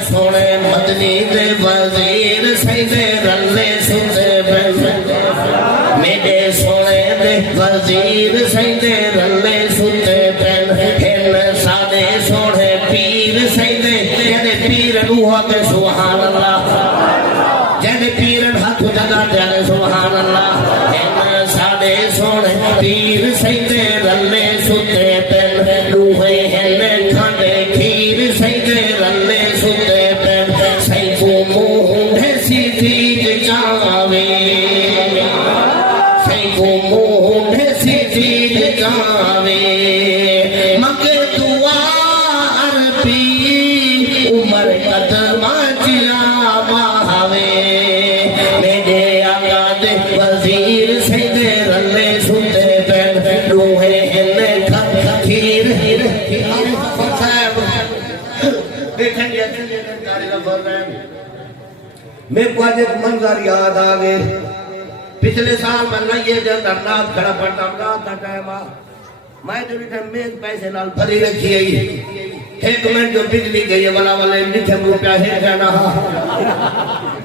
سونے مدنی دے وزیر سیدے رلے ستے پین میرے سونے دے وزیر سیدے رلے ستے پین ہن سانے سونے پیر سیدے جنے پیر روحہ کے سبحان اللہ جنے پیر ہاتھ جگہ جنے سبحان اللہ ہن سانے سونے پیر سیدے رلے ستے پین روحے ہن کھانے کھیر سیدے رلے میرے کو آج ایک منظر یاد آگئے پچھلے سال میں لئیے جن درنات کھڑا پڑتا رات کا ٹائم آ میں جو بھی میز پیسے نال بھری رکھی ہے ایک منٹ جو بجلی گئی ہے والا والے نٹھے روپیہ ہے جانا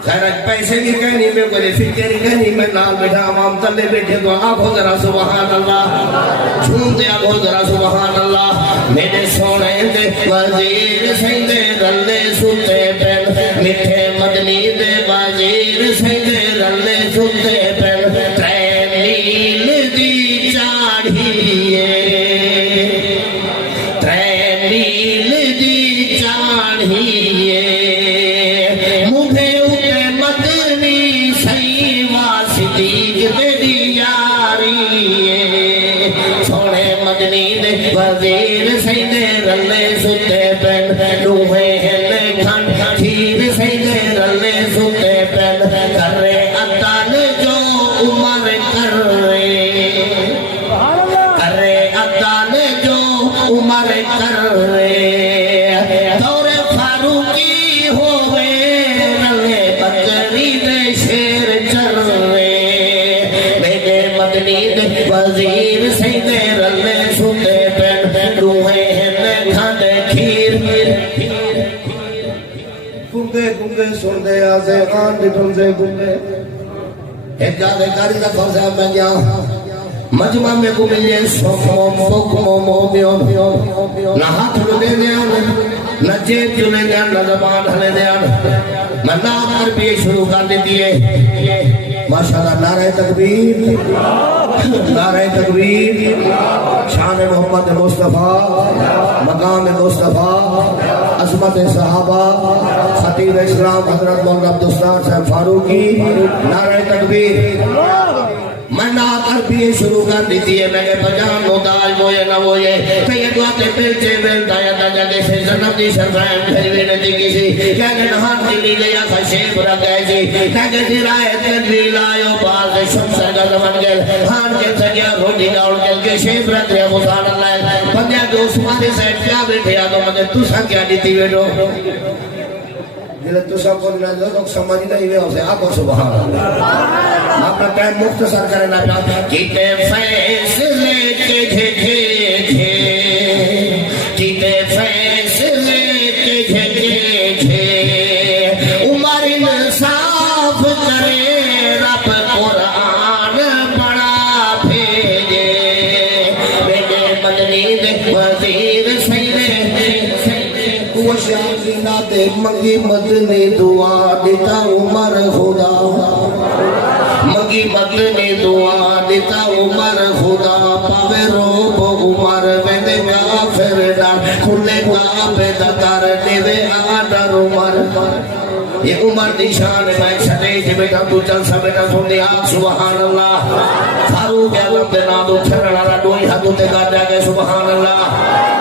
خیر پیسے کی کہنی میں کوئی فکر کہنی میں نال بیٹھا عوام تلے بیٹھے تو آنکھوں ذرا سبحان اللہ جھوم دے آنکھوں ذرا سبحان اللہ میرے سونے دے وزیر سیدے رلے ستے پین مٹھے مدنی دے وزیر سیدے رلے ستے پین ترین نیل دی چاڑھیے ترین نیل دی چاڑھیے مجھے اتے مدنی سی واسطیق دے دی یاریے سونے مدنی دے وزیر سیدے رلے ستے پین لوہے ہلے کھن کھیر سیدے رلے ستے پین کر رے عدل جو عمر کر رے عدل جو عمر کر رے دور فاروقی ہوئے رلے بکری دے شیر چر رے میرے مدنی دے وزیر سیدے رلے ستے پین روحے ہلے کھن کھیر گنگے گنگے سن دے آزے آن بٹھن سے گنگے ایک جادے کاری کا فرض ہے میں گیا مجمع میں کو ملے سوکمو موکمو مومیون نہ ہاتھ لے دیا نہ جیب جو لے دیا نہ زبان ہلے دیا میں نام کر بھی شروع کر دیتی ہے ماشاءاللہ نعرہ تکبیر نعرہ تکبیر شان محمد مصطفیٰ مقام مصطفیٰ عظمت صحابہ خطیب اسلام حضرت مولانا عبدالستان صاحب فاروقی نعرہ تکبیر میں نہ کر بھی شروع کر دیتی ہے میں نے بجان نو داج موئے نہ موئے کئی دعاتے پلچے ملتا یا تا جگہ سے جنم دی شرفائم پھر بھی نتی کسی کہنے نہان دلی گیا خشیب رکھے جی کہنے جرائے تنویل آئیو باز شب سرگا زمن گل ہان کے سگیا روٹی گاؤڑ گل کے شیب رکھ رہے مصان اللہ بندیا جو عثمانی سیٹ کیا بیٹھے آگا مجھے تو سا کیا دیتی بیٹھو جلے تو سب کو لوگ سمجھ نہیں ہوئے اسے آپ کو سبحان اللہ اپنا ٹائم مختصر کرنا چاہتا کیتے فیصلے کے جھے جھے جھے کیتے فیصلے کے جھے جھے جھے عمر انصاف کرے رب قرآن بڑا بھیجے میرے مدنی دے وزیر سیدے وشاکینہ دے منگی مدنی دعا دیتا عمر خدا منگی مدنی دعا دیتا عمر خدا پاوے روب عمر ویدے کافر ڈار کھلے کعبے دا در دیوے آڈر عمر یہ عمر دی شان میں چھٹے جی بیٹا تو چل سا بیٹا سن دی آگ سبحان اللہ فاروق اعظم دے نادو چھرڑا رڈوئی حدو تے گا جاگے سبحان اللہ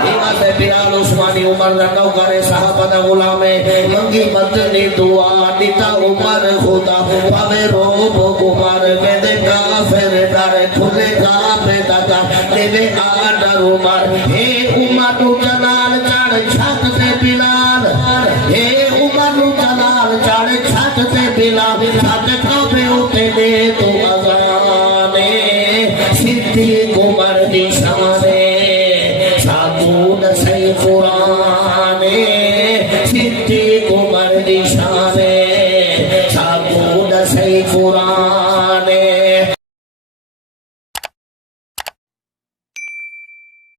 ایمت بلال عثمانی عمر رنگو کرے صحابہ دا غلامے منگی مدنی دعا دیتا عمر خدا پاوے روب عمر ویدے کافر ڈر کھلے کعبے دا در دیوے آڈر عمر اے عمر نو جلال چڑھ چھت تے بلال اے عمر نو جلال چڑھ چھت تے بلال چھت کعبے اٹھے دے تو اذانے صدیق عمر دی شانے ساتون سی قرآن صدیق عمر دی شان